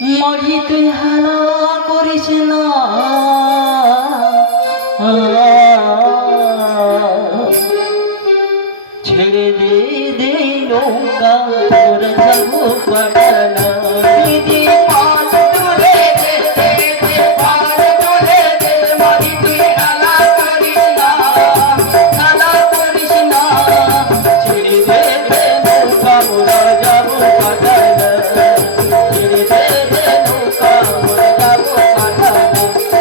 মাঝি তুই হেলা করিস না, ছেড়ে দে দে নৌকা তোর যাবো পাঠানা। দিদি পাল তুলে দে দে দে, পাল তুলে দে, মাঝি তুই হেলা করিস না, হেলা করিস না, ছেড়ে দে দে নৌকা মোরা যাবো পাঠানা, ছেড়ে দে দে নৌকা মোরা যাবো পাঠানা।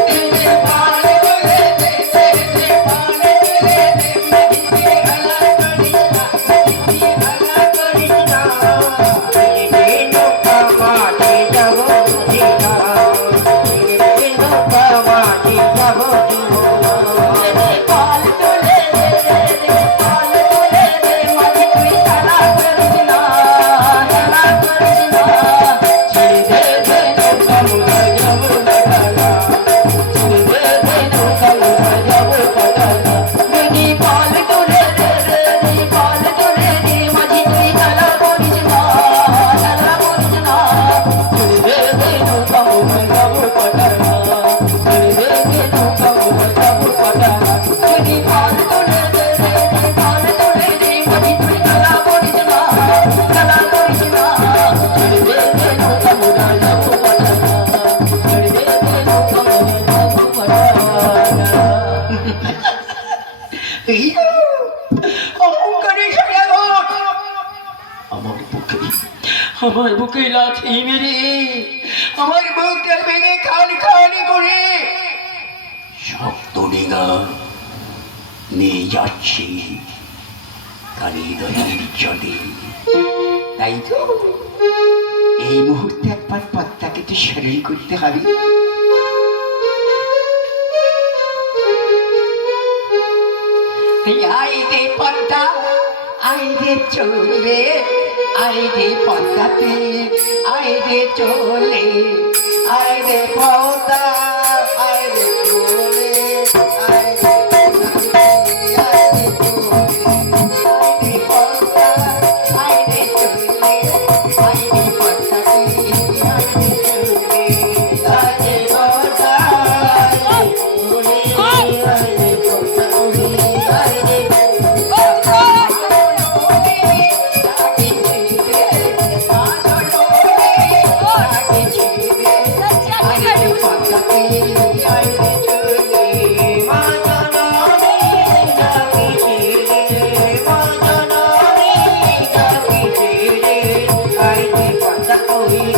দিদি পাল তুলে দে দে দে, পাল তুলে দে, মাঝি তুই হেলা করিস না, মাঝি তুই হেলা করিস না, ছেড়ে দে নৌকা মাঠে যাবো দিনা, ছেড়ে দে নৌকা মাঠে যাবো দিনা। পাল তুলে দে দে দে, পাল তুলে দে, মাঝি তুই হেলা করিস না, হেলা করিস না, ছেড়ে দে দে নৌকা মোরা যাবো পাঠানা, ছেড়ে দে দে নৌকা মোরা যাবো পাঠানা। দিদি পাল তুলে দে দে দে, পাল তুলে দে, মাঝি তুই হেলা করিস না, হেলা করিস না, ছেড়ে দে দে নৌকা মোরা যাবো পাঠানা, ছেড়ে দে দে নৌকা মোরা যাবো পাঠানা। দিদি পাল তুলে দে দে দে, পাল তুলে দে, মাঝি তুই হেলা করিস না, হেলা করিস না, ছেড়ে দে দে নৌকা মোরা যাবো পাঠানা, ছেড়ে দে দে নৌকা মোরা যাবো পাঠানা। আমার বুকে লাথি মেরে আমার বুকটা ভেঙে খালি খালি করে শক্ত ডিঙা নিয়ে যাচ্ছি কালী নদীর জলে। তাই তো এই মুহূর্তে একবার পদ্মাকে তো স্মরণ করতে হবে। আয় রে পদ্মা, আয় রে চলবে, আয় রে পদ্মাতে, আয় রে চলে, আয় রে পদ্মা, আয় রে চলে, আয় রে পদ্মা, আয় রে চলে, আয় রে পদ্মা, আয় রে চলে, আয় রে পদ্মাতে, আয় রে চলে, আয় রে পদ্মা, আয় রে চলে, আয় রে পদ্মা, আয় রে Oh,